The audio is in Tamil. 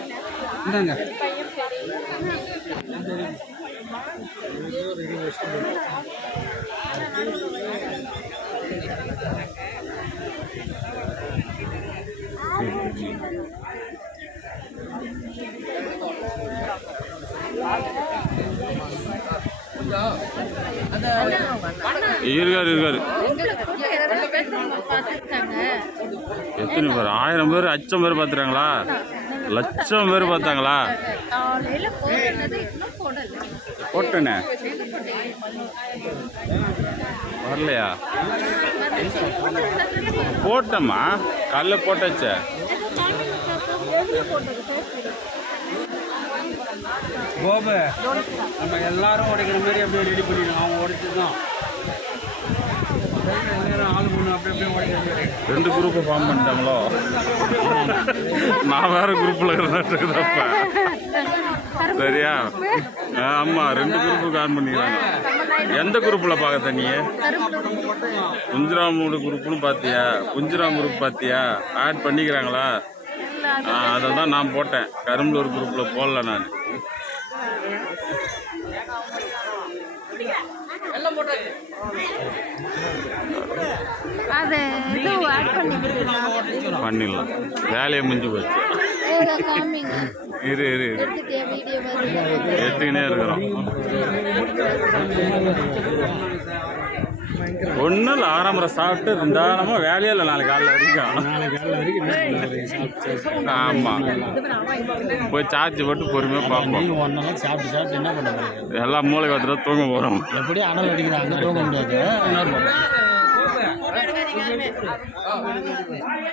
இந்தாங்க. இருக்காரு இருக்காரு. எத்தனை பேர்? ஆயிரம் பேர் அச்சம் பேர் பார்த்துறாங்களா லட்சம் பேர் பார்த்தாங்களா? போட்டேனே. வரலையா? போட்டம்மா கல்ல போட்டாச்சே? கோபு நம்ம எல்லாரும் உடைக்கிற மாதிரி அப்படியே ரெடி பண்ணிடுவோம் அவன் உடைச்சு தான் எல்லாரும் ஆள் பொண்ணு அப்படி அப்படியே உடைக்கிற மாதிரி ரெண்டு குரூப்பை ஃபார்ம் பண்ணிட்டாங்களோ? நான் வேற குரூப்பில் இருக்கிறப்ப சரியா? ஆமாம் ரெண்டு குரூப்பு கான் பண்ணிக்கிறாங்க. எந்த குரூப்பில் பார்க்க நீ குஞ்சிராமோட குரூப்னு பார்த்தியா குஞ்சிராம் குரூப் பார்த்தியா ஆட் பண்ணிக்கிறாங்களா? அதை தான் நான் போட்டேன். கரும்பலூர் குரூப்பில் போடல நான். அது இது ஆட் பண்ணி விட்டுருலாம் பண்ணிடலாம். வேலையை முடிஞ்சு போச்சு. இரு இரு இரு. எடுத்துக்கினே இருக்கிறோம். ஒன்றும் இல்லை ஆரம்பரை சாப்பிட்டு நிதானமாக வேலையே இல்லை நாளைக்கு காலைல வரைக்கும். ஆமாம் போய் சார்ஜ் போட்டு பொறுமையாக பார்ப்போம். சாப்பிட்டு சாப்பிட்டு என்ன பண்ண போறீங்க எல்லாம் மூளை காத்துட்டு தூங்க போகிறோம் எப்படி அனல் அடிக்கிறாங்க தூங்க முடியாது. 啊对对对